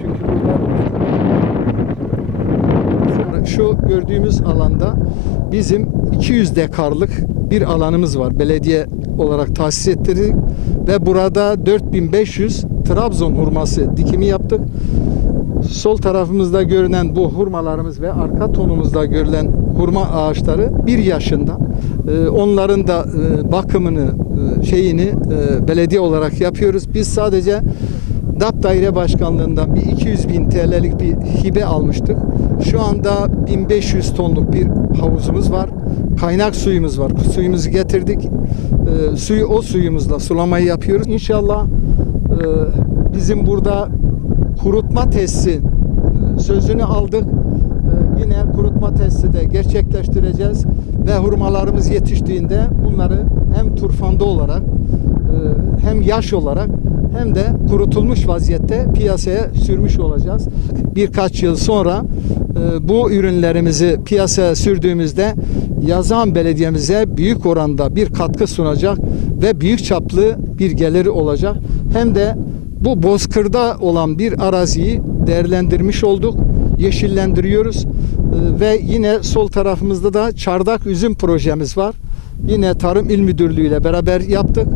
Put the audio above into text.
Çünkü burada şu gördüğümüz alanda bizim 200 dekarlık bir alanımız var. Belediye olarak tahsis ettirdik ve burada 4500 Trabzon hurması dikimi yaptık. Sol tarafımızda görünen bu hurmalarımız ve arka tonumuzda görülen hurma ağaçları bir yaşında. Ee, onların da e, bakımını, e, şeyini e, belediye olarak yapıyoruz. Biz sadece DAP Daire Başkanlığından bir 200 bin TL'lik bir hibe almıştık. Şu anda 1500 tonluk bir havuzumuz var. Kaynak suyumuz var. Suyumuzu getirdik. Ee, suyu o suyumuzla sulamayı yapıyoruz. İnşallah e, bizim burada kurutma tesisi e, sözünü aldık. E, Yine kurutma tesisi de gerçekleştireceğiz ve hurmalarımız yetiştiğinde bunları hem turfanda olarak e, hem yaş olarak hem de kurutulmuş vaziyette piyasaya sürmüş olacağız. Birkaç yıl sonra e, bu ürünlerimizi piyasaya sürdüğümüzde Yazan Belediye'mize büyük oranda bir katkı sunacak ve büyük çaplı bir geliri olacak. Hem de bu bozkırda olan bir araziyi değerlendirmiş olduk, yeşillendiriyoruz Ee, ve yine sol tarafımızda da çardak üzüm projemiz var. Yine Tarım İl Müdürlüğü ile beraber yaptık.